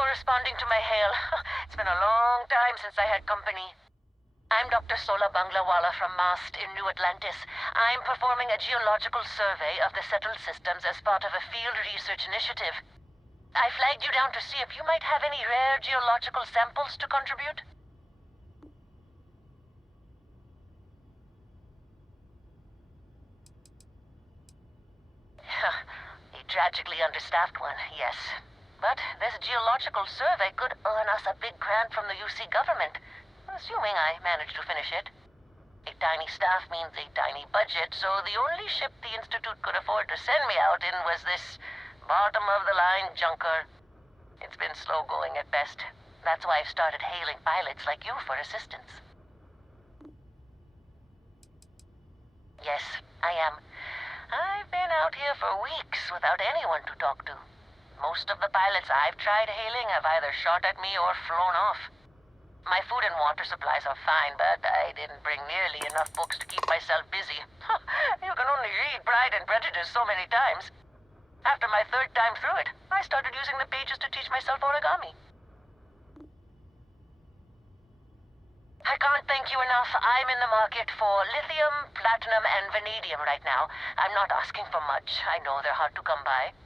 for responding to my hail. It's been a long time since I had company. I'm Dr. Sola Banglawala from MAST in New Atlantis. I'm performing a geological survey of the settled systems as part of a field research initiative. I flagged you down to see if you might have any rare geological samples to contribute. A tragically understaffed one, yes. But this geological survey could earn us a big grant from the UC government, assuming I manage to finish it. A tiny staff means a tiny budget, so the only ship the Institute could afford to send me out in was this bottom-of-the-line junker. It's been slow going at best. That's why I've started hailing pilots like you for assistance. Yes, I am. I've been out here for weeks without anyone to talk to. Most of the pilots I've tried hailing have either shot at me or flown off. My food and water supplies are fine, but I didn't bring nearly enough books to keep myself busy. You can only read Pride and Prejudice so many times. After my third time through it, I started using the pages to teach myself origami. I can't thank you enough. I'm in the market for lithium, platinum, and vanadium right now. I'm not asking for much. I know they're hard to come by.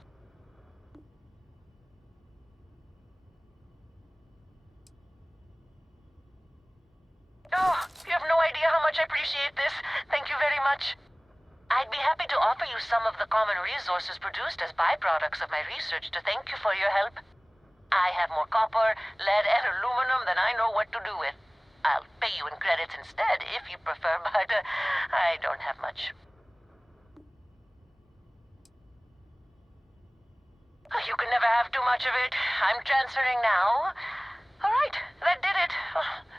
Oh, you have no idea how much I appreciate this. Thank you very much. I'd be happy to offer you some of the common resources produced as byproducts of my research to thank you for your help. I have more copper, lead, and aluminum than I know what to do with. I'll pay you in credits instead, if you prefer, but I don't have much. You can never have too much of it. I'm transferring now. All right, that did it.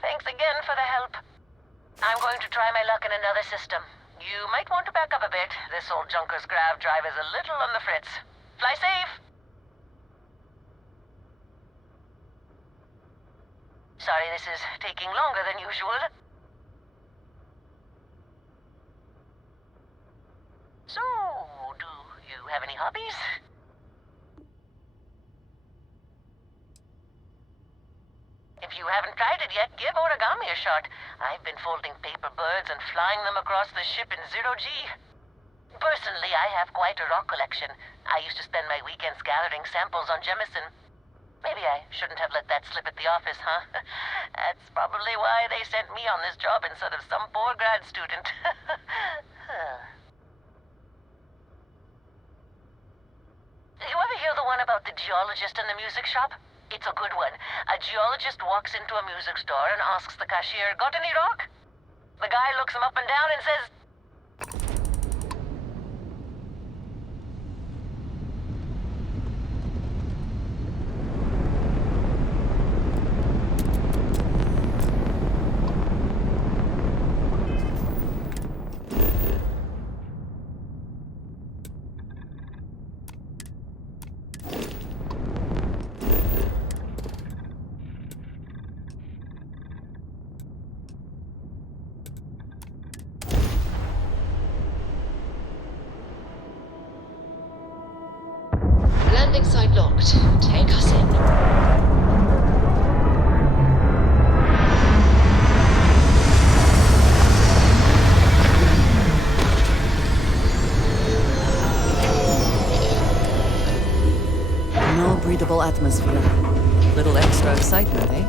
Thanks again for the help. I'm going to try my luck in another system. You might want to back up a bit. This old junker's grav drive is a little on the fritz. Fly safe! Sorry this is taking longer than usual. So, do you have any hobbies? If you haven't tried it yet, give origami a shot. I've been folding paper birds and flying them across the ship in zero-G. Personally, I have quite a rock collection. I used to spend my weekends gathering samples on Jemison. Maybe I shouldn't have let that slip at the office, huh? That's probably why they sent me on this job instead of some poor grad student. You ever hear the one about the geologist in the music shop? It's a good one. A geologist walks into a music store and asks the cashier, "Got any rock?" The guy looks him up and down and says, Landing site locked. Take us in. No breathable atmosphere. Little extra excitement, eh?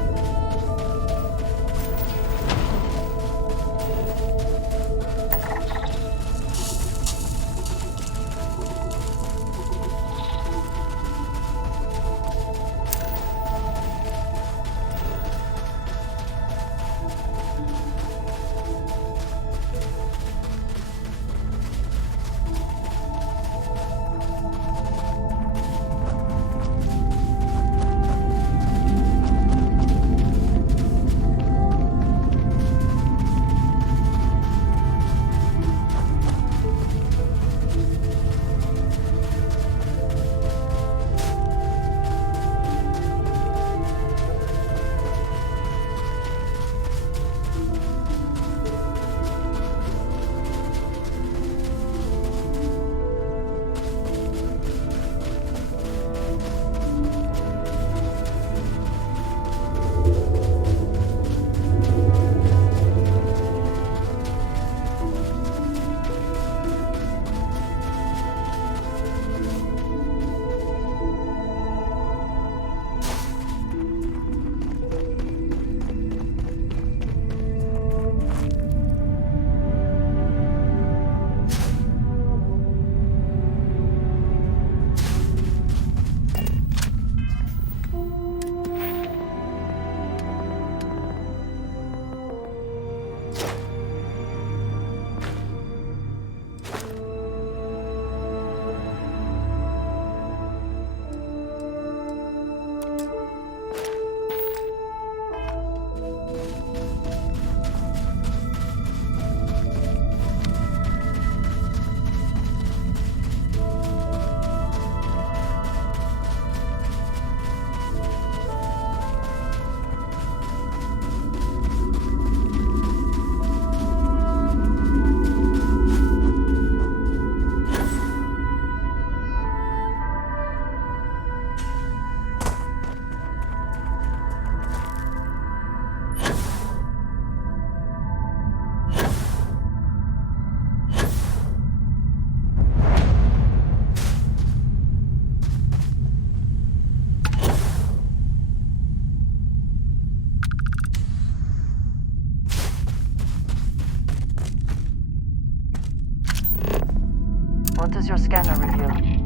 What does your scanner reveal?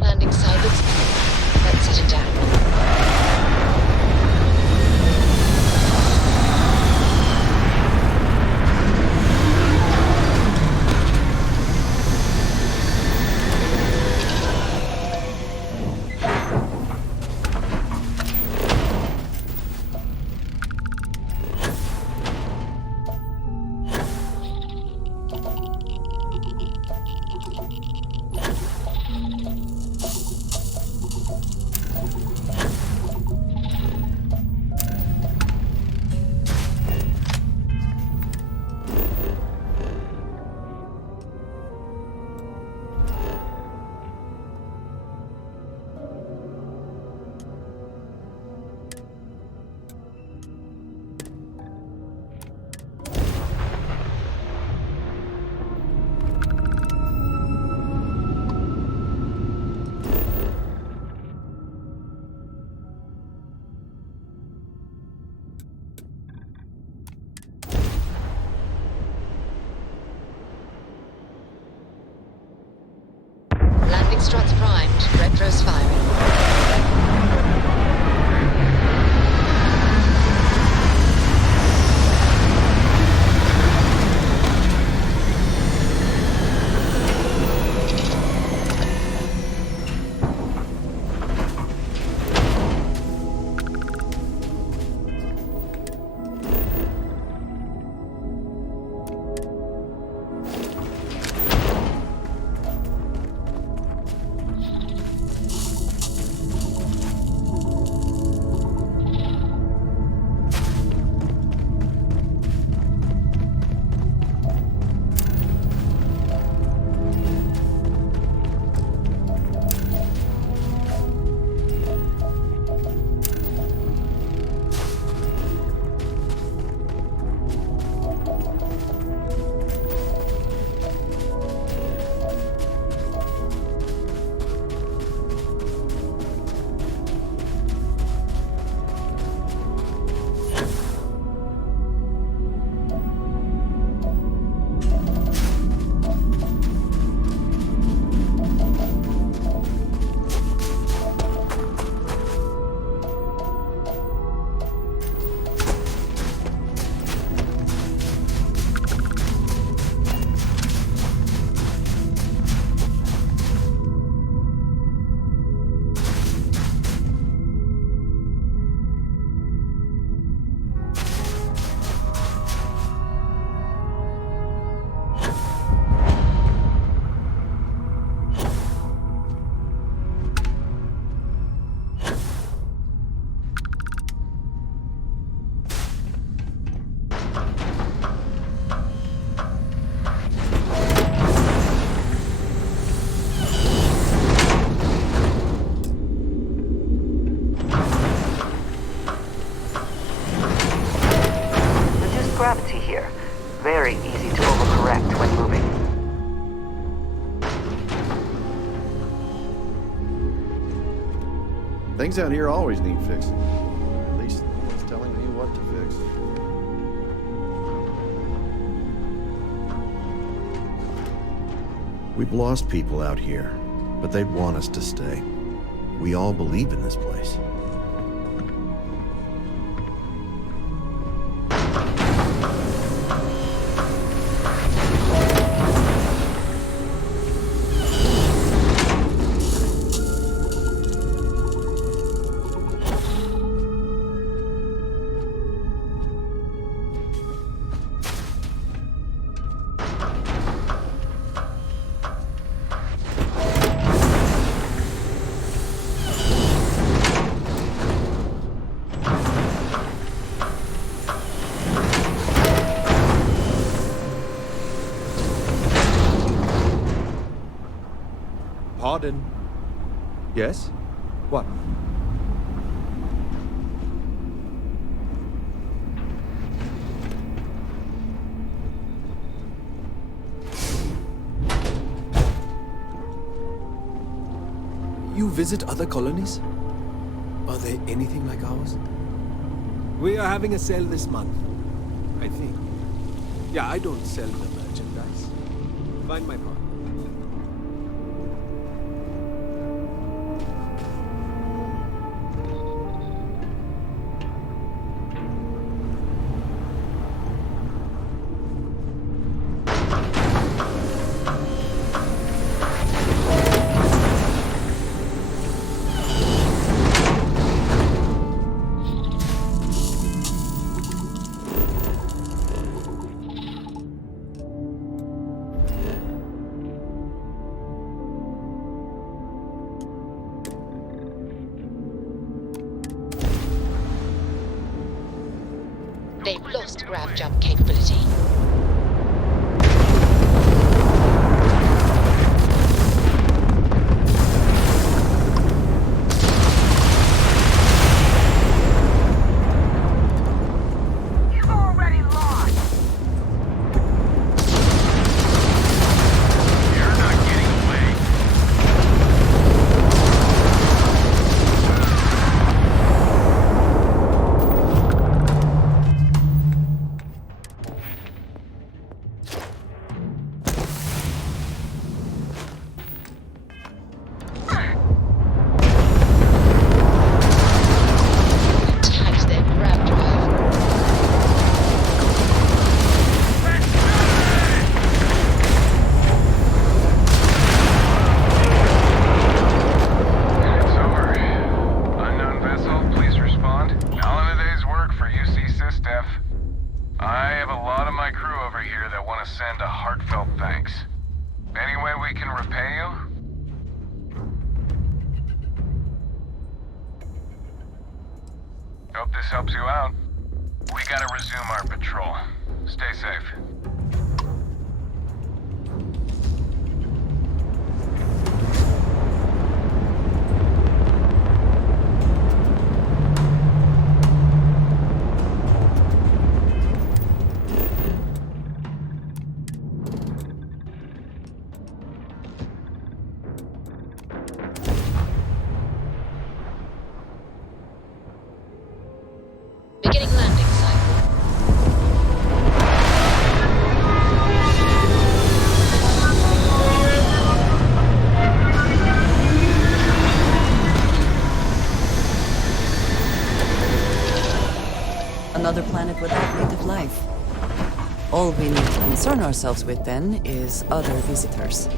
Landing site looks clear. Let's set it down. Landing struts primed. Retros firing. Things out here always need fixing. At least no one's telling me what to fix. We've lost people out here, but they'd want us to stay. We all believe in this place. Pardon? Yes? What? You visit other colonies? Are they anything like ours? We are having a sale this month, I think. Yeah, I don't sell the merchandise. Find my product. They've lost grav jump capability. You've already lost. You're not getting away. Attacked their grav drive. It's over. Unknown vessel, please respond. All in a day's work for UC SysDef. I have a lot of my crew over here that want to send a heartfelt thanks. Any way we can repay you? Hope this helps you out. We gotta resume our patrol. Stay safe. Beginning landing cycle. Another planet without native life. All we need to concern ourselves with then is other visitors.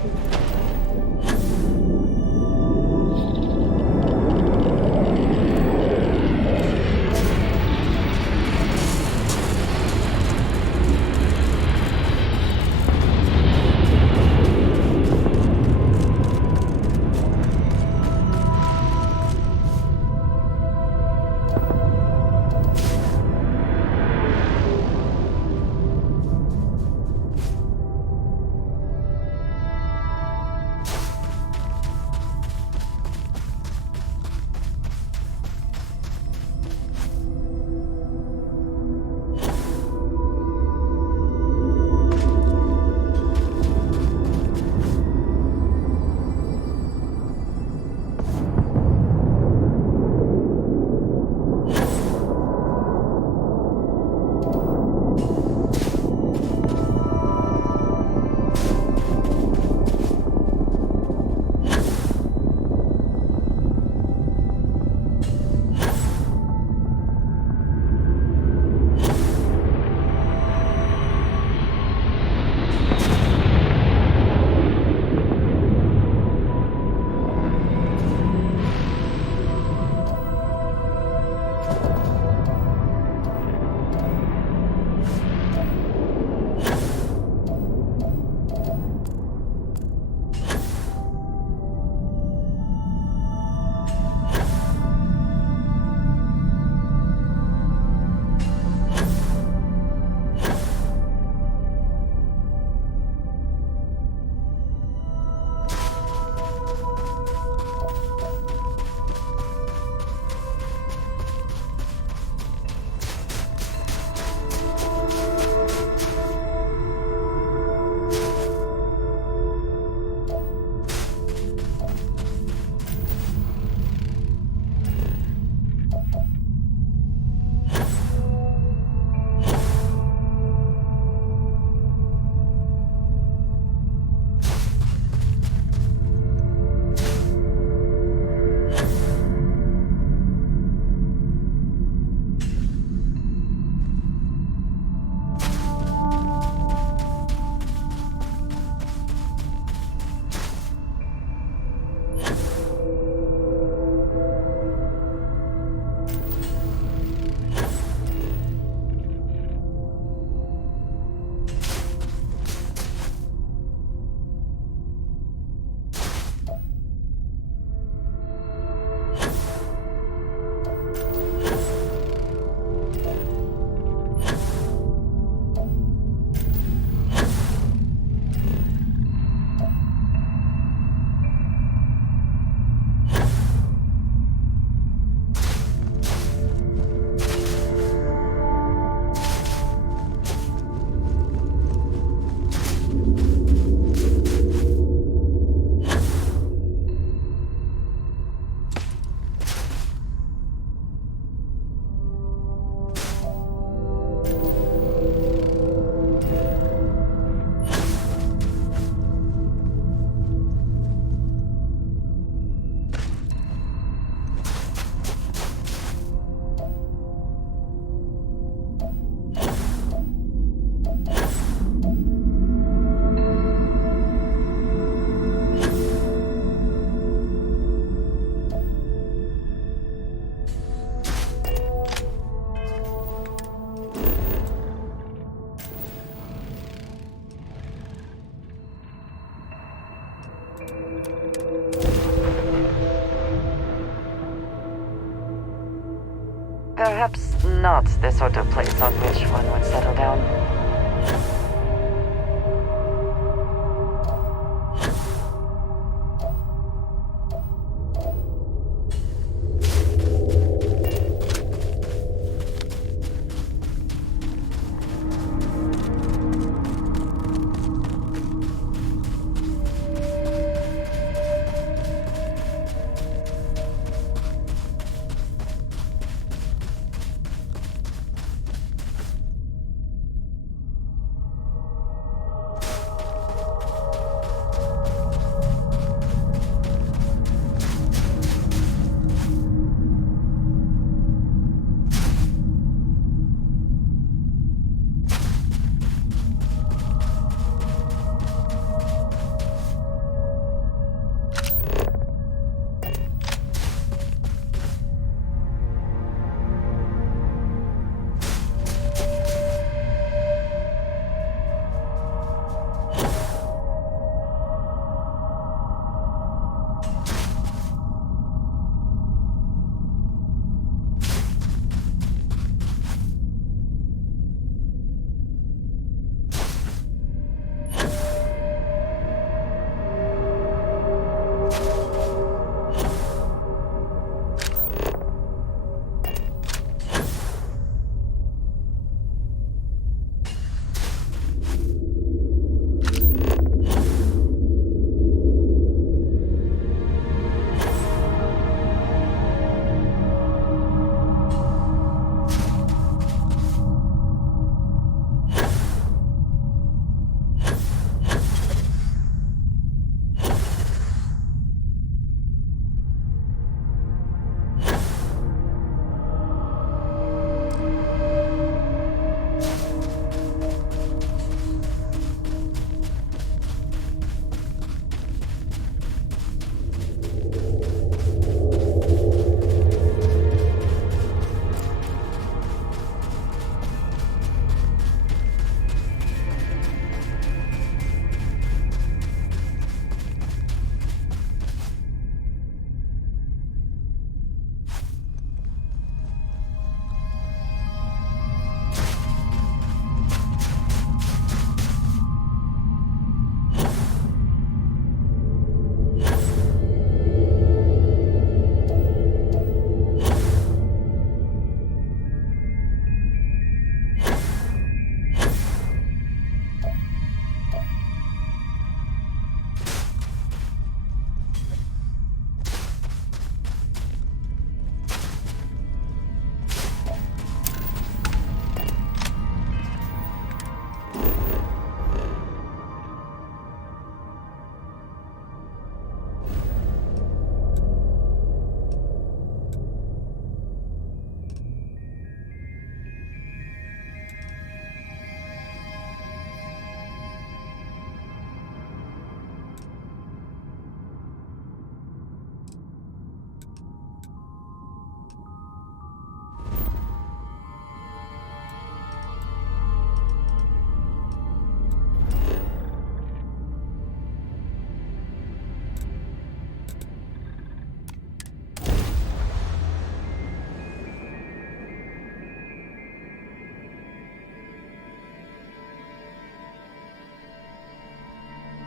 Perhaps not the sort of place on which one would settle down.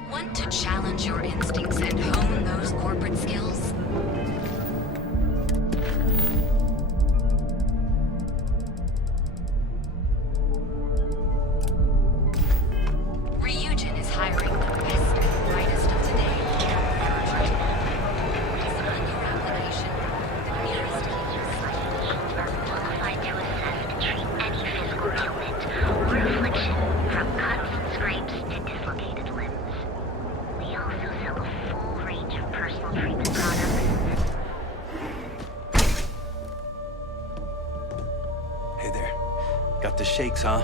Want to challenge your instincts and hone those corporate skills? Ryujin is hiring the best and brightest of today and their right. As an unravel, the nearest Are qualified to assess and treat any physical ailment or affliction, from cuts and scrapes to dislocated limbs. We also sell a full range of personal treatment products. Hey there. Got the shakes, huh?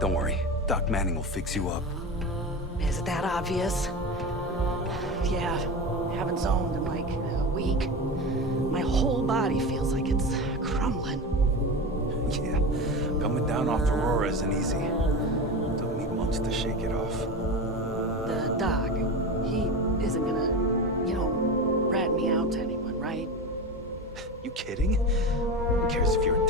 Don't worry. Doc Manning will fix you up. Is it that obvious? Yeah, haven't zoned in like a week. My whole body feels like it's crumbling. Yeah. Coming down off Aurora isn't easy. Took me months to shake it off. The doc, he isn't gonna, rat me out to anyone, right? You kidding? Who cares if you're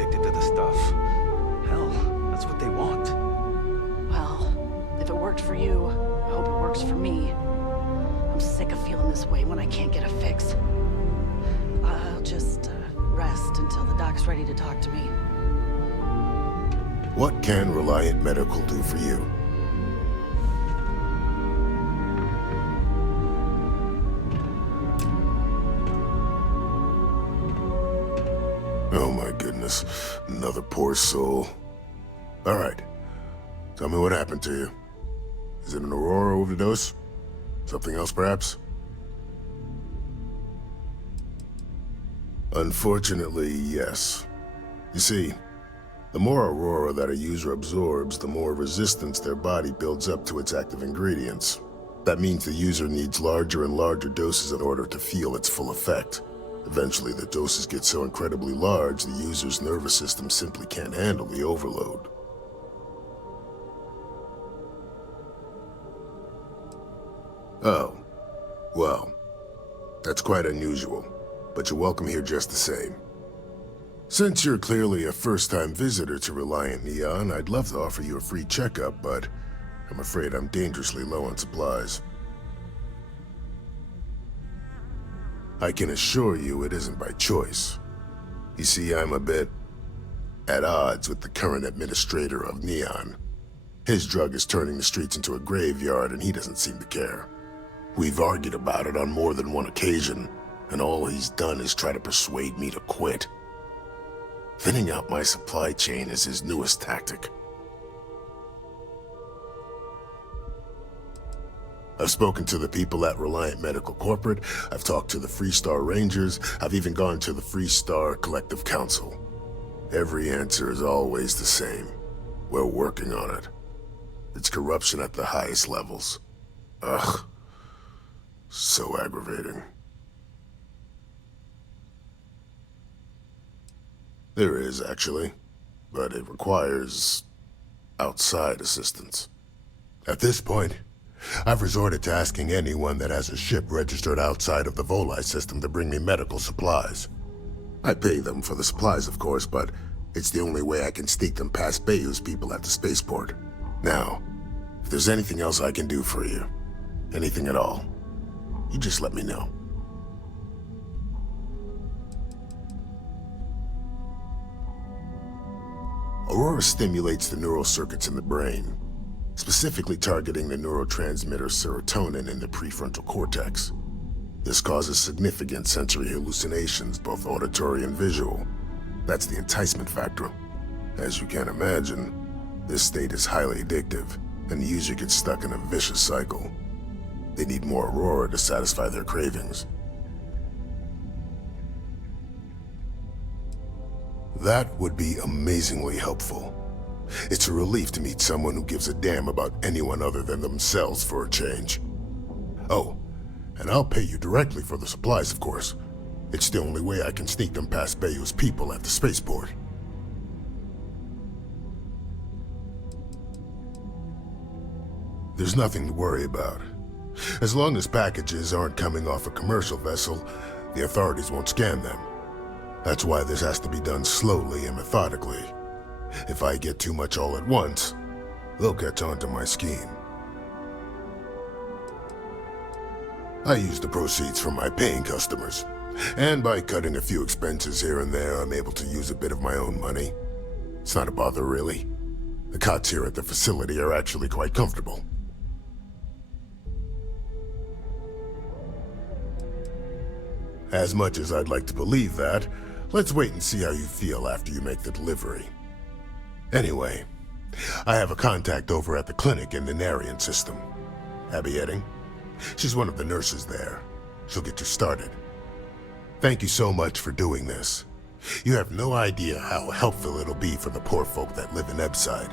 ready to talk to me. What can Reliant Medical do for you? Oh my goodness, another poor soul. All right, tell me what happened to you. Is it an Aurora overdose? Something else, perhaps? Unfortunately, yes. You see, the more Aurora that a user absorbs, the more resistance their body builds up to its active ingredients. That means the user needs larger and larger doses in order to feel its full effect. Eventually, the doses get so incredibly large, the user's nervous system simply can't handle the overload. Oh, well, that's quite unusual, but you're welcome here just the same. Since you're clearly a first-time visitor to Reliant Neon, I'd love to offer you a free checkup, but I'm afraid I'm dangerously low on supplies. I can assure you it isn't by choice. You see, I'm a bit at odds with the current administrator of Neon. His drug is turning the streets into a graveyard, and he doesn't seem to care. We've argued about it on more than one occasion, and all he's done is try to persuade me to quit. Thinning out my supply chain is his newest tactic. I've spoken to the people at Reliant Medical Corporate, I've talked to the Freestar Rangers, I've even gone to the Freestar Collective Council. Every answer is always the same. We're working on it. It's corruption at the highest levels. Ugh. So aggravating. There is, actually, but it requires outside assistance. At this point, I've resorted to asking anyone that has a ship registered outside of the Voli system to bring me medical supplies. I pay them for the supplies, of course, but it's the only way I can sneak them past Bayou's people at the spaceport. Now, if there's anything else I can do for you, anything at all, you just let me know. Aurora stimulates the neural circuits in the brain, specifically targeting the neurotransmitter serotonin in the prefrontal cortex. This causes significant sensory hallucinations, both auditory and visual. That's the enticement factor. As you can imagine, this state is highly addictive, and the user gets stuck in a vicious cycle. They need more Aurora to satisfy their cravings. That would be amazingly helpful. It's a relief to meet someone who gives a damn about anyone other than themselves for a change. Oh, and I'll pay you directly for the supplies, of course. It's the only way I can sneak them past Bayou's people at the spaceport. There's nothing to worry about. As long as packages aren't coming off a commercial vessel, the authorities won't scan them. That's why this has to be done slowly and methodically. If I get too much all at once, they'll catch on to my scheme. I use the proceeds from my paying customers, and by cutting a few expenses here and there, I'm able to use a bit of my own money. It's not a bother, really. The cots here at the facility are actually quite comfortable. As much as I'd like to believe that, let's wait and see how you feel after you make the delivery. Anyway, I have a contact over at the clinic in the Narian system. Abby Edding. She's one of the nurses there. She'll get you started. Thank you so much for doing this. You have no idea how helpful it'll be for the poor folk that live in Ebside.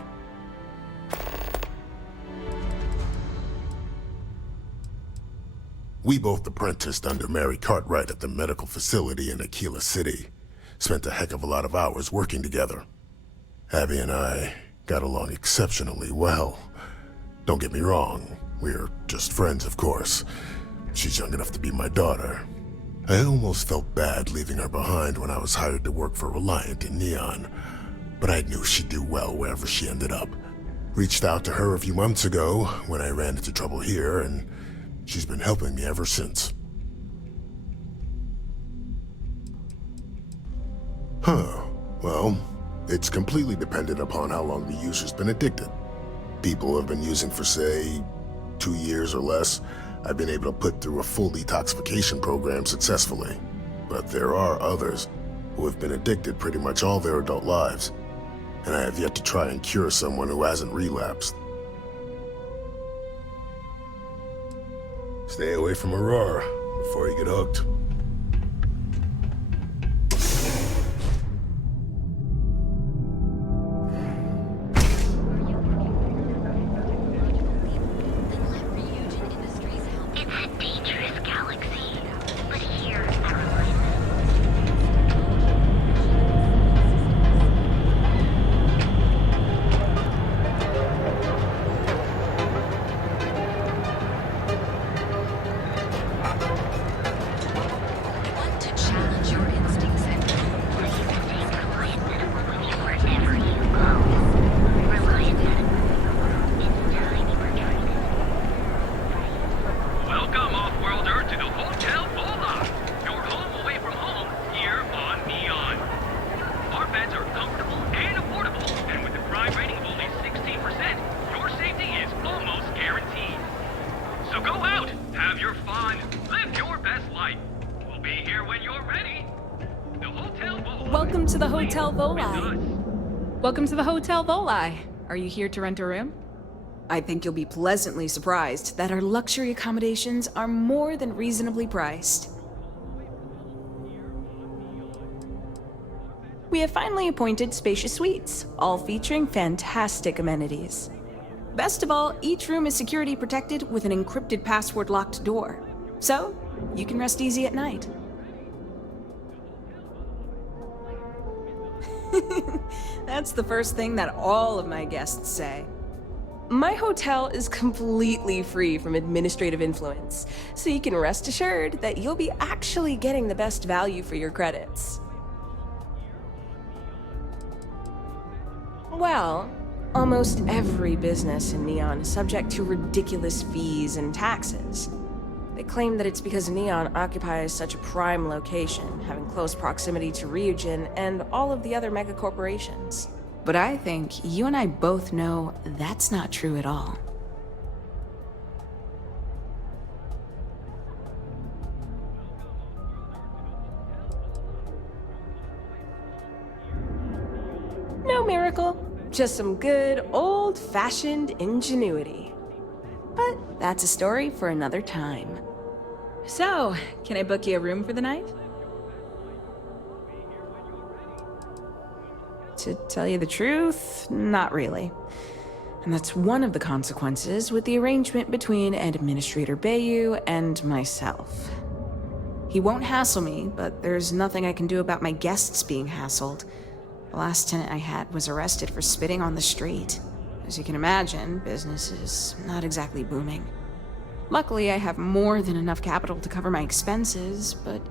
We both apprenticed under Mary Cartwright at the medical facility in Aquila City. Spent a heck of a lot of hours working together. Abby and I got along exceptionally well. Don't get me wrong, we're just friends, of course. She's young enough to be my daughter. I almost felt bad leaving her behind when I was hired to work for Reliant in Neon, but I knew she'd do well wherever she ended up. Reached out to her a few months ago when I ran into trouble here, and she's been helping me ever since. Huh. Well, it's completely dependent upon how long the user's been addicted. People who have been using for, say, 2 years or less, I've been able to put through a full detoxification program successfully. But there are others who have been addicted pretty much all their adult lives, and I have yet to try and cure someone who hasn't relapsed. Stay away from Aurora before you get hooked. It's a dangerous galaxy, but here at Reliance. Want to challenge your instincts and You can take Reliant Medical with you wherever you go. Reliant Medical. It's time you were treated. Welcome, off-worlder, to the Hotel Vola, your home away from home here on Neon. Our beds are comfortable and affordable, and with a crime rating of only 16%, your safety is almost guaranteed. So go out, have your fun, live your best life. We'll be here when you're ready. The Hotel Vola. Welcome to the Hotel with Voli. us. Welcome to the Hotel Voli. Are you here to rent a room? I think you'll be pleasantly surprised that our luxury accommodations are more than reasonably priced. We have finally appointed spacious suites, all featuring fantastic amenities. Best of all, each room is security protected with an encrypted password-locked door, so you can rest easy at night. That's the first thing that all of my guests say. My hotel is completely free from administrative influence, so you can rest assured that you'll be actually getting the best value for your credits. Well, almost every business in Neon is subject to ridiculous fees and taxes. They claim that it's because Neon occupies such a prime location, having close proximity to Ryujin and all of the other megacorporations. But I think you and I both know that's not true at all. No miracle, just some good old-fashioned ingenuity. But that's a story for another time. So, can I book you a room for the night? To tell you the truth, not really. And that's one of the consequences with the arrangement between Administrator Bayu and myself. He won't hassle me, but there's nothing I can do about my guests being hassled. The last tenant I had was arrested for spitting on the street. As you can imagine, business is not exactly booming. Luckily, I have more than enough capital to cover my expenses, but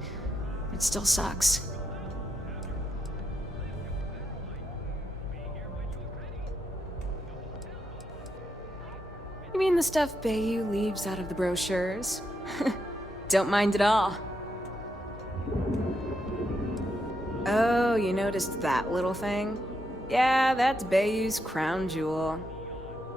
it still sucks. You mean the stuff Bayu leaves out of the brochures? Don't mind at all. Oh, you noticed that little thing? Yeah, that's Bayu's crown jewel.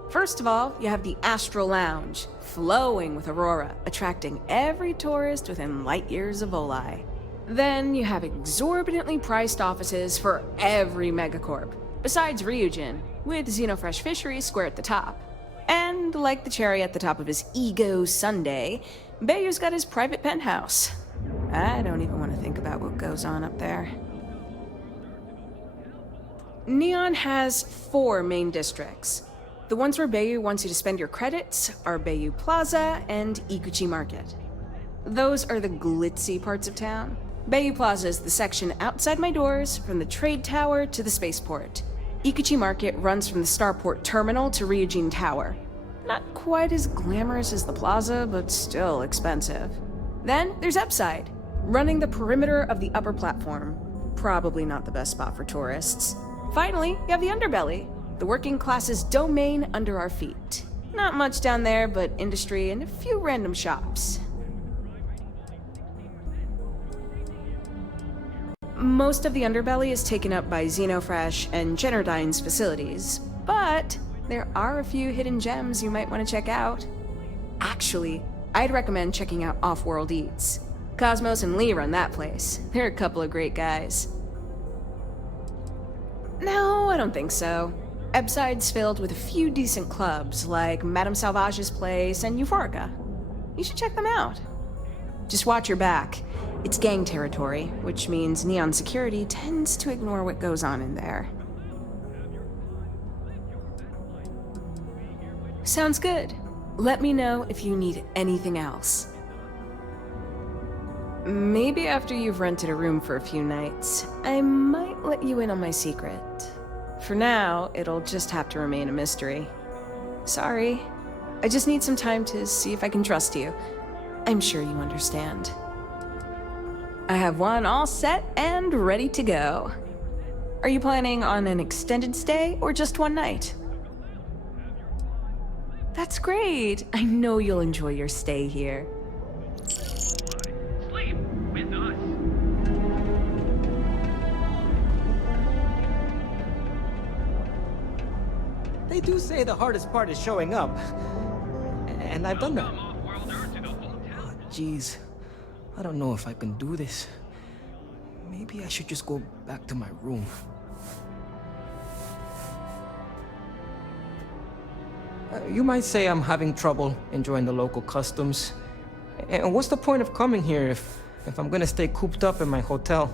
First of all, you have the Astral Lounge, flowing with Aurora, attracting every tourist within light years of Voli. Then you have exorbitantly priced offices for every megacorp, besides Ryujin, with Xenofresh Fisheries square at the top. And like the cherry at the top of his ego sundae, Bayu's got his private penthouse. I don't even want to think about what goes on up there. Neon has 4 main districts. The ones where Bayu wants you to spend your credits are Bayu Plaza and Ikuchi Market. Those are the glitzy parts of town. Bayu Plaza is the section outside my doors, from the trade tower to the spaceport. Ikuchi Market runs from the Starport Terminal to Ryujin Tower. Not quite as glamorous as the plaza, but still expensive. Then there's Upside, running the perimeter of the upper platform. Probably not the best spot for tourists. Finally, you have the Underbelly, the working class's domain under our feet. Not much down there, but industry and a few random shops. Most of the underbelly is taken up by Xenofresh and Generdyne's facilities, but there are a few hidden gems you might want to check out. Actually, I'd recommend checking out Off-World Eats. Cosmos and Lee run that place. They're a couple of great guys. No, I don't think so. Ep.6's filled with a few decent clubs, like Madame Salvage's place and Euphorica. You should check them out. Just watch your back. It's gang territory, which means Neon security tends to ignore what goes on in there. Sounds good. Let me know if you need anything else. Maybe after you've rented a room for a few nights, I might let you in on my secret. For now, it'll just have to remain a mystery. Sorry. I just need some time to see if I can trust you. I'm sure you understand. I have one all set and ready to go. Are you planning on an extended stay or just one night? That's great. I know you'll enjoy your stay here. Sleep with us. They do say the hardest part is showing up. And I've done that. Oh, jeez. I don't know if I can do this. Maybe I should just go back to my room. You might say I'm having trouble enjoying the local customs. And what's the point of coming here if I'm gonna stay cooped up in my hotel?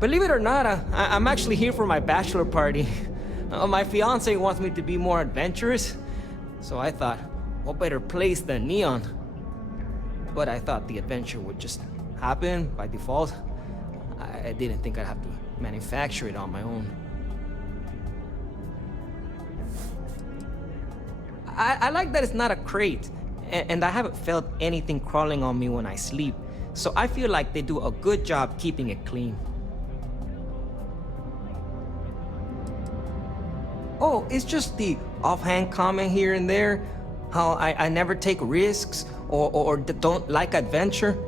Believe it or not, I'm actually here for my bachelor party. My fiance wants me to be more adventurous, so I thought, what better place than Neon? But I thought the adventure would just happen by default. I didn't think I'd have to manufacture it on my own. I like that it's not a crate, and I haven't felt anything crawling on me when I sleep, so I feel like they do a good job keeping it clean. Oh, it's just the offhand comment here and there, how I never take risks or don't like adventure.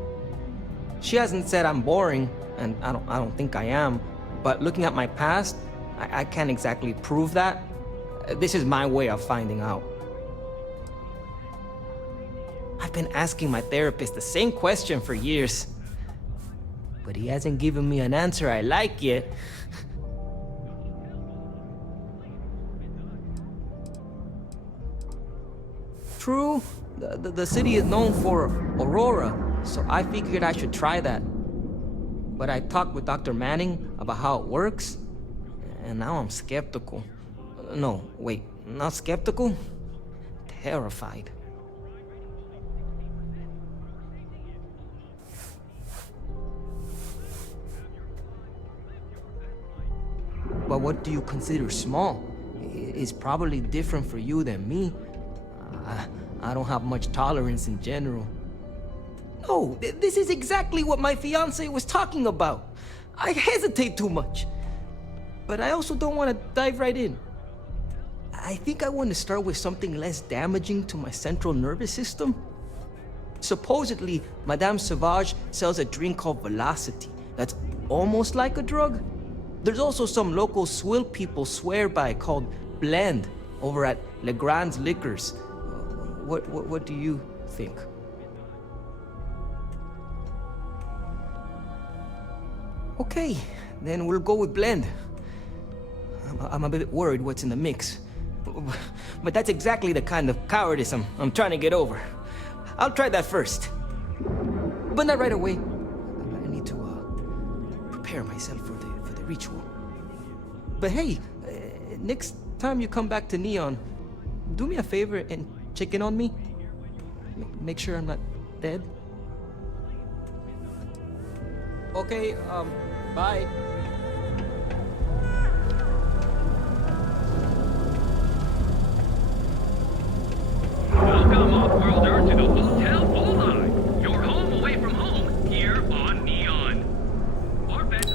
She hasn't said I'm boring, and I don't think I am, but looking at my past, I can't exactly prove that. This is my way of finding out. I've been asking my therapist the same question for years, but he hasn't given me an answer I like yet. True, the city is known for Aurora, so I figured I should try that. But I talked with Dr. Manning about how it works, and now I'm skeptical. No, wait, not skeptical? Terrified. But what do you consider small? It's probably different for you than me. I don't have much tolerance in general. No, this is exactly what my fiance was talking about. I hesitate too much. But I also don't want to dive right in. I think I want to start with something less damaging to my central nervous system. Supposedly, Madame Sauvage sells a drink called Velocity that's almost like a drug. There's also some local swill people swear by called Blend over at Legrand's Liquors. What do you think? Okay, then we'll go with Blend. I'm a bit worried what's in the mix. But that's exactly the kind of cowardice I'm trying to get over. I'll try that first. But not right away. I need to prepare myself for the ritual. But hey, next time you come back to Neon, do me a favor and check in on me. Make sure I'm not dead. Okay, bye. Welcome, Off-Worlder, to the Hotel Volai. Your home away from home, here on Neon. Our beds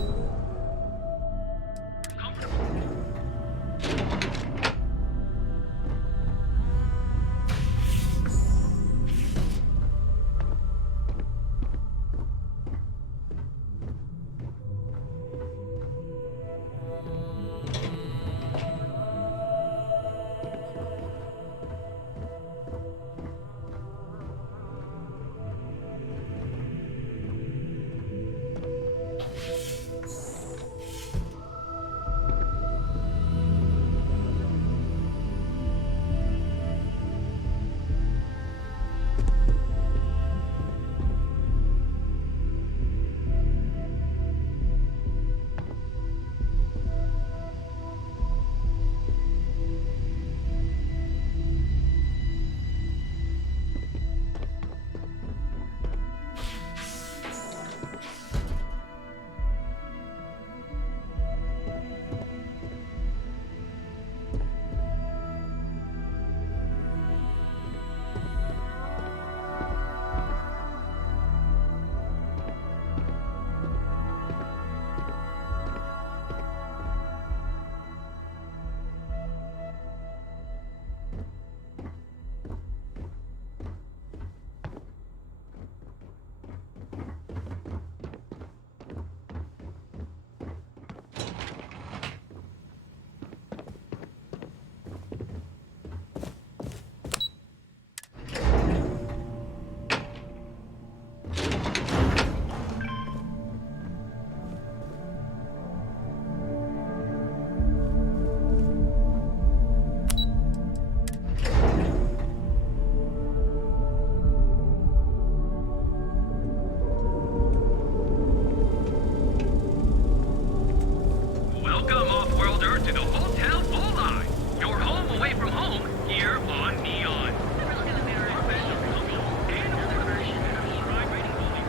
to the Hotel Volai, your home away from home here on Neon.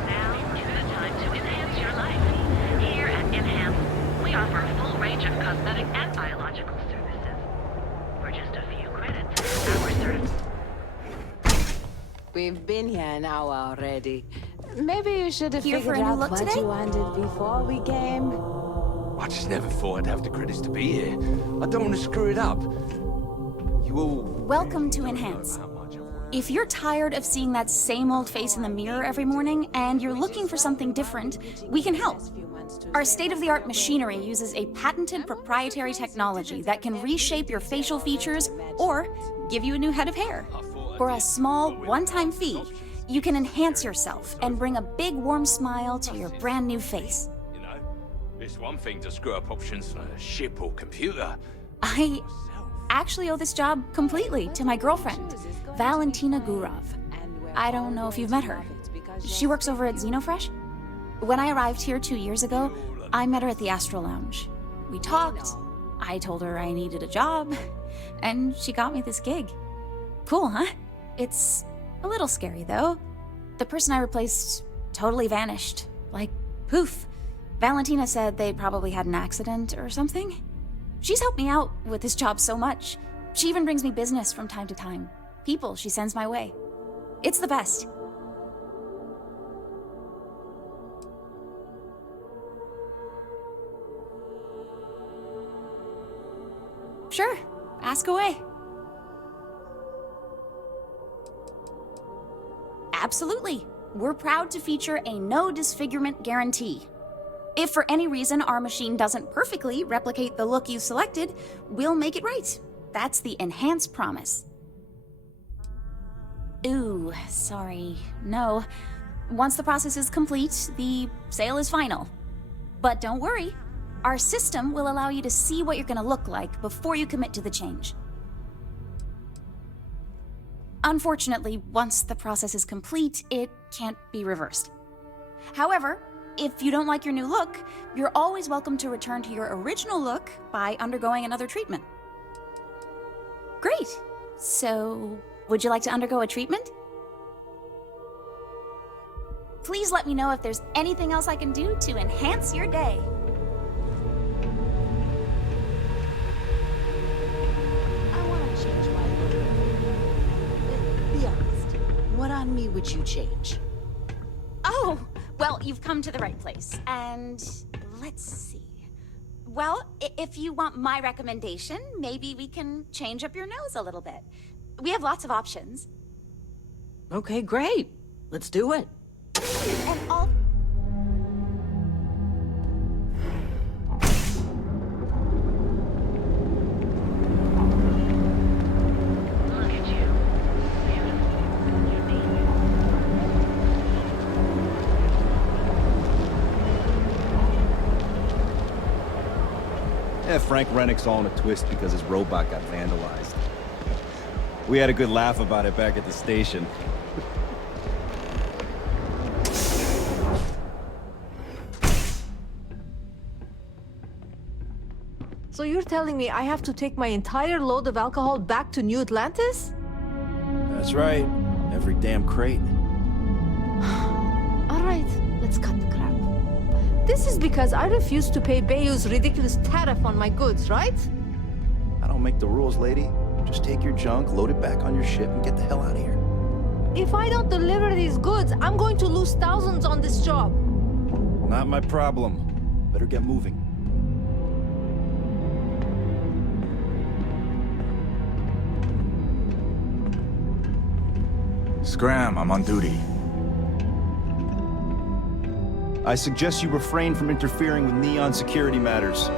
Now is the time to enhance your life. Here at Enhance, we offer a full range of cosmetic and biological services. For just a few credits, our service. We've been here an hour already. Maybe you should have Here for figured a new out look what today? you wanted before we came. I just never thought I'd have the credits to be here. I don't want to screw it up. You all... Welcome to Enhance. If you're tired of seeing that same old face in the mirror every morning and you're looking for something different, we can help. Our state-of-the-art machinery uses a patented proprietary technology that can reshape your facial features or give you a new head of hair. For a small, one-time fee, you can enhance yourself and bring a big, warm smile to your brand new face. You know, it's one thing to screw up options on a ship or computer. I actually owe this job completely to my girlfriend, Valentina Gurov. I don't know if you've met her. She works over at Xenofresh. When I arrived here 2 years ago, I met her at the Astro Lounge. We talked, I told her I needed a job, and she got me this gig. Cool, huh? It's a little scary, though. The person I replaced totally vanished. Like, poof. Valentina said they probably had an accident or something. She's helped me out with this job so much. She even brings me business from time to time. People she sends my way. It's the best. Sure, ask away. Absolutely. We're proud to feature a no disfigurement guarantee. If for any reason our machine doesn't perfectly replicate the look you selected, we'll make it right. That's the Enhance promise. Ooh, sorry. No. Once the process is complete, the sale is final. But don't worry. Our system will allow you to see what you're gonna look like before you commit to the change. Unfortunately, once the process is complete, it can't be reversed. However, if you don't like your new look, you're always welcome to return to your original look by undergoing another treatment. Great. So, would you like to undergo a treatment? Please let me know if there's anything else I can do to enhance your day. I want to change my look. Be honest. What on me would you change? Oh, well, you've come to the right place. And let's see. Well, if you want my recommendation, maybe we can change up your nose a little bit. We have lots of options. Okay, great. Let's do it. And all... Look at you. Beautiful. Unique. Yeah, Frank Rennick's all in a twist because his robot got vandalized. We had a good laugh about it back at the station. So you're telling me I have to take my entire load of alcohol back to New Atlantis? That's right. Every damn crate. All right, let's cut the crap. This is because I refused to pay Bayou's ridiculous tariff on my goods, right? I don't make the rules, lady. Just take your junk, load it back on your ship, and get the hell out of here. If I don't deliver these goods, I'm going to lose thousands on this job. Not my problem. Better get moving. Scram, I'm on duty. I suggest you refrain from interfering with Neon security matters.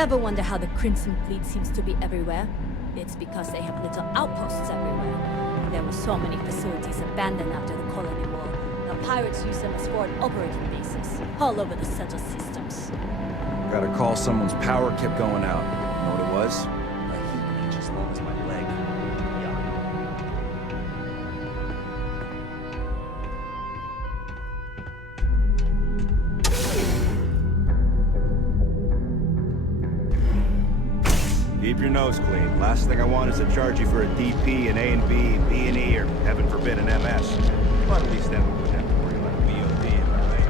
Ever wonder how the Crimson Fleet seems to be everywhere? It's because they have little outposts everywhere. There were so many facilities abandoned after the colony war. The pirates use them as forward operating bases, all over the settled systems. Got a call someone's power kept going out. You know what it was? A heat inch as long as my leg. Keep your nose clean. Last thing I want is to charge you for a DP, an A and B, B and E, or heaven forbid an MS. But at least then we wouldn't have to worry about a BOD in my way.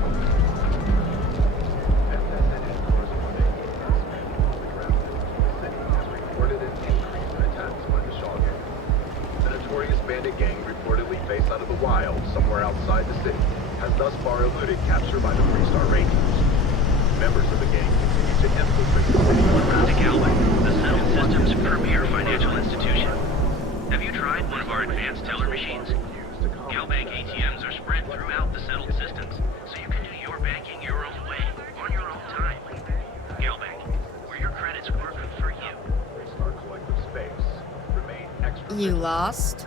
The notorious bandit gang reportedly based out of the wild, somewhere outside the city, has thus far eluded capture by the 3-star Rangers. Members of the gang continue to infiltrate the city. Welcome to Galway, the settled system's premier financial institution. Have you tried one of our advanced teller machines? Galbank ATMs are spread throughout the settled systems, so you can do your banking your own way, on your own time. Galbank, where your credits work for you. Our collective space remain extra. You lost?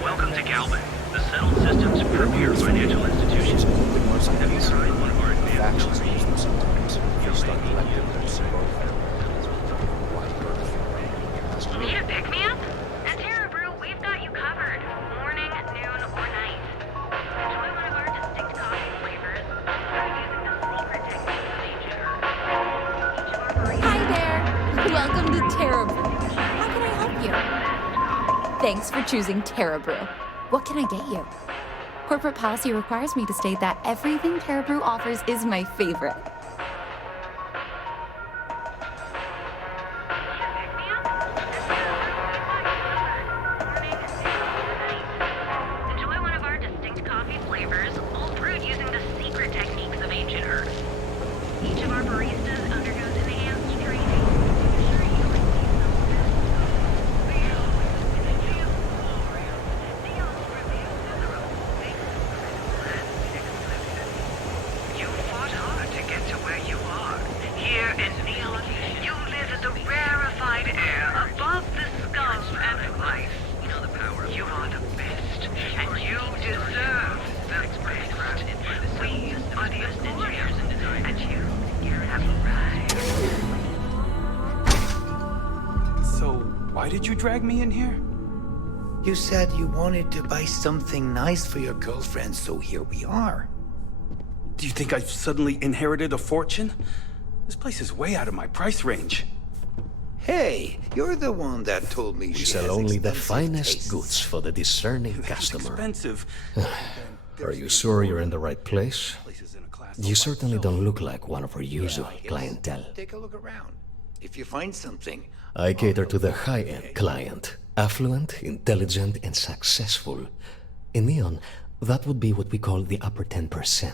Welcome to Galbank, the settled system's premier financial institution. Have you tried one of our advanced teller machines? Need a pick-me-up? At Terra Brew, we've got you covered. Morning, noon, or night. Enjoy one of our distinct coffee flavors. Using the secret technique of ancient herbs. Each of our varieties... Hi there! Welcome to Terra Brew. How can I help you? Thanks for choosing Terra Brew. What can I get you? Corporate policy requires me to state that everything Terra Brew offers is my favorite. Enjoy one of our distinct coffee flavors, all brewed using the secret techniques of ancient herbs. Each of our baristas undergoes enhanced training to ensure you You fought hard to get to where you are. Here in Neon, you live in the rarefied air above the scum and life. You know the power. You are the best, and you deserve the best. We are the engineers, and you have arrived. So, why did you drag me in here? You said you wanted to buy something nice for your girlfriend, so here we are. Do you think I've suddenly inherited a fortune? This place is way out of my price range. Hey, you're the one that told me We she sell has only the expensive finest tastes. goods for the discerning That's customer. expensive. Are you sure you're in the right place? You certainly don't look like one of our usual clientele. Take a look around. If you find something, I cater to the high-end client. Affluent, intelligent, and successful. In Neon, that would be what we call the upper 10%.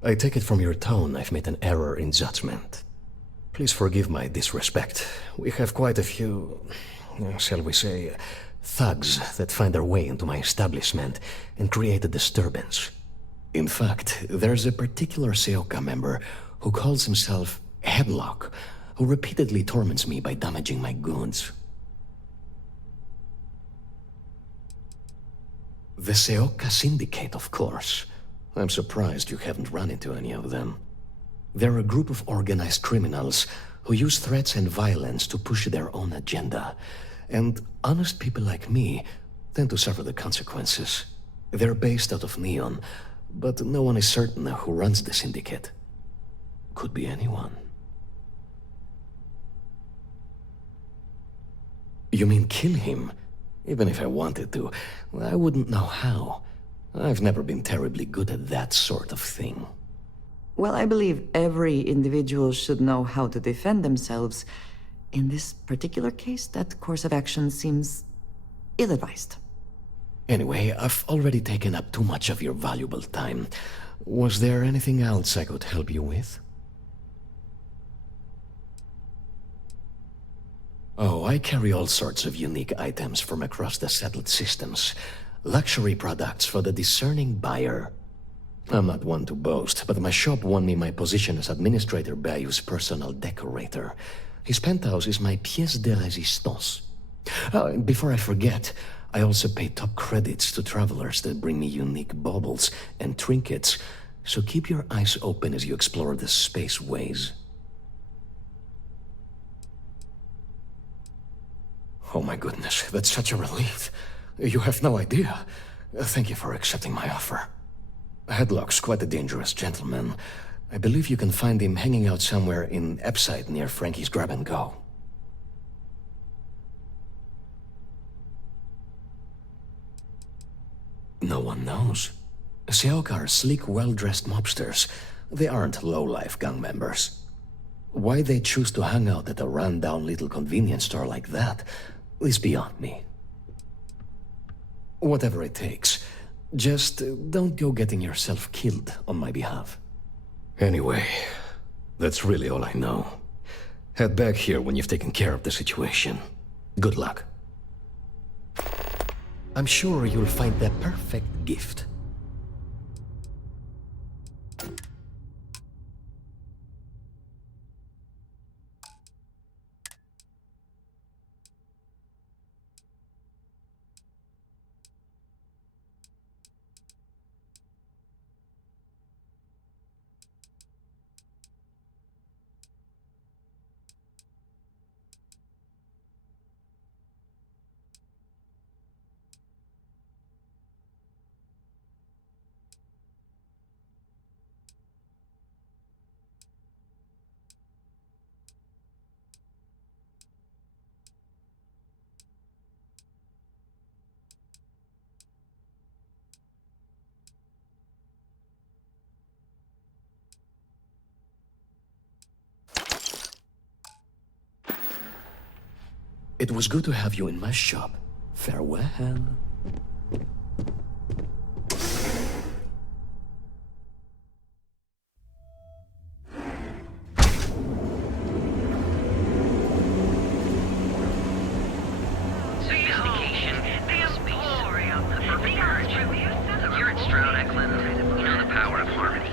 I take it from your tone I've made an error in judgment. Please forgive my disrespect. We have quite a few, shall we say, thugs that find their way into my establishment and create a disturbance. In fact, there's a particular Seoka member who calls himself Headlock, who repeatedly torments me by damaging my goods. The Seoka Syndicate, of course. I'm surprised you haven't run into any of them. They're a group of organized criminals who use threats and violence to push their own agenda. And honest people like me tend to suffer the consequences. They're based out of Neon, but no one is certain who runs the syndicate. Could be anyone. You mean kill him? Even if I wanted to, I wouldn't know how. I've never been terribly good at that sort of thing. Well, I believe every individual should know how to defend themselves. In this particular case, that course of action seems ill-advised. Anyway, I've already taken up too much of your valuable time. Was there anything else I could help you with? Oh, I carry all sorts of unique items from across the settled systems. Luxury products for the discerning buyer. I'm not one to boast, but my shop won me my position as Administrator Bayou's personal decorator. His penthouse is my pièce de résistance. Before I forget, I also pay top credits to travelers that bring me unique baubles and trinkets, so keep your eyes open as you explore the spaceways. Oh my goodness, that's such a relief. You have no idea. Thank you for accepting my offer. Headlock's quite a dangerous gentleman. I believe you can find him hanging out somewhere in Ep.6 near Frankie's Grab and Go. No one knows. Seok are sleek, well-dressed mobsters. They aren't low-life gang members. Why they choose to hang out at a run-down little convenience store like that is beyond me. Whatever it takes, just don't go getting yourself killed on my behalf. Anyway, that's really all I know. Head back here when you've taken care of the situation. Good luck. I'm sure you'll find the perfect gift. It was good to have you in my shop. Farewell. Sophistication, the glory of the perfect marriage. Here at Stroud Eklund, we know the power of harmony.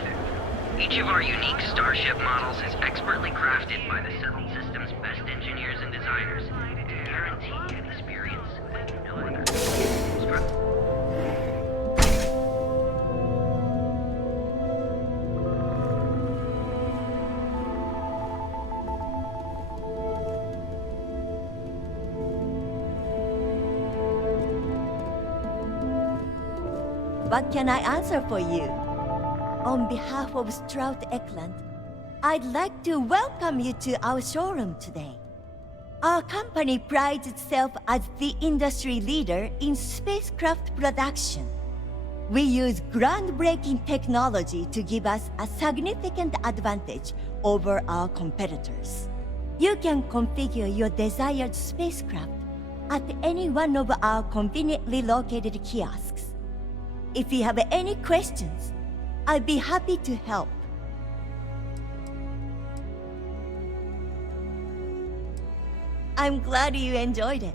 Each of our unique starship models is expertly crafted by the settled system's best engineers and designers. Guarantee an experience like no other. What can I answer for you? On behalf of Stroud Eklund, I'd like to welcome you to our showroom today. Our company prides itself as the industry leader in spacecraft production. We use groundbreaking technology to give us a significant advantage over our competitors. You can configure your desired spacecraft at any one of our conveniently located kiosks. If you have any questions, I'd be happy to help. I'm glad you enjoyed it.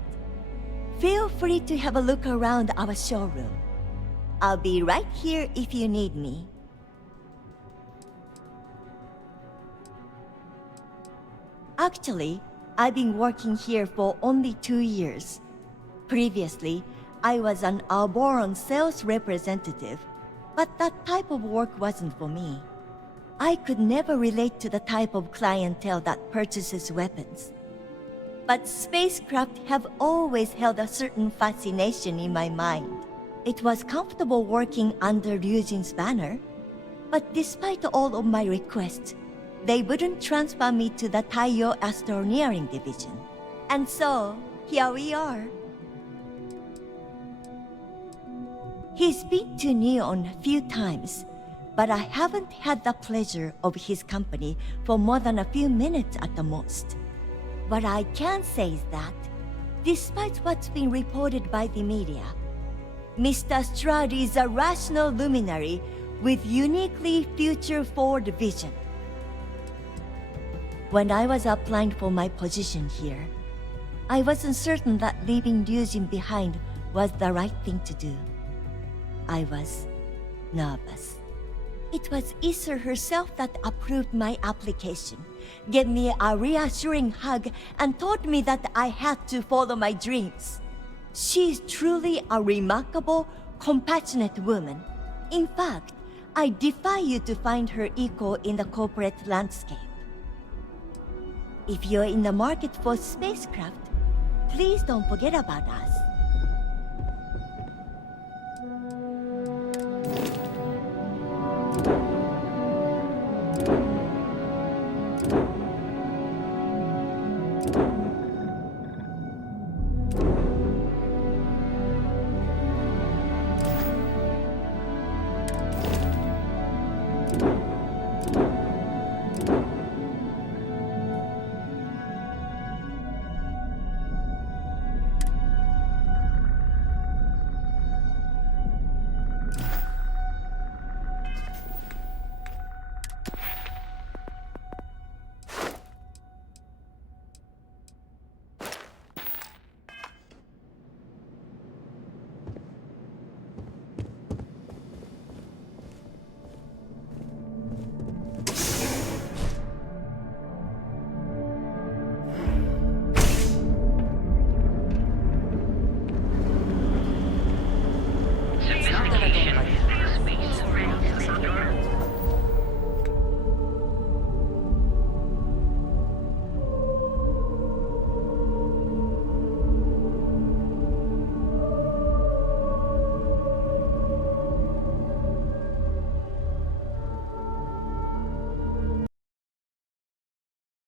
Feel free to have a look around our showroom. I'll be right here if you need me. Actually, I've been working here for only 2 years. Previously, I was an Alboron sales representative, but that type of work wasn't for me. I could never relate to the type of clientele that purchases weapons. But spacecraft have always held a certain fascination in my mind. It was comfortable working under Ryujin's banner, but despite all of my requests, they wouldn't transfer me to the Taiyo Astroneering Division. And so, here we are. He's been to Neon a few times, but I haven't had the pleasure of his company for more than a few minutes at the most. What I can say is that, despite what's been reported by the media, Mr. Stroud is a rational luminary with uniquely future-forward vision. When I was applying for my position here, I wasn't certain that leaving Ryujin behind was the right thing to do. I was nervous. It was Issa herself that approved my application, gave me a reassuring hug, and told me that I had to follow my dreams. She's truly a remarkable, compassionate woman. In fact, I defy you to find her equal in the corporate landscape. If you're in the market for spacecraft, please don't forget about us.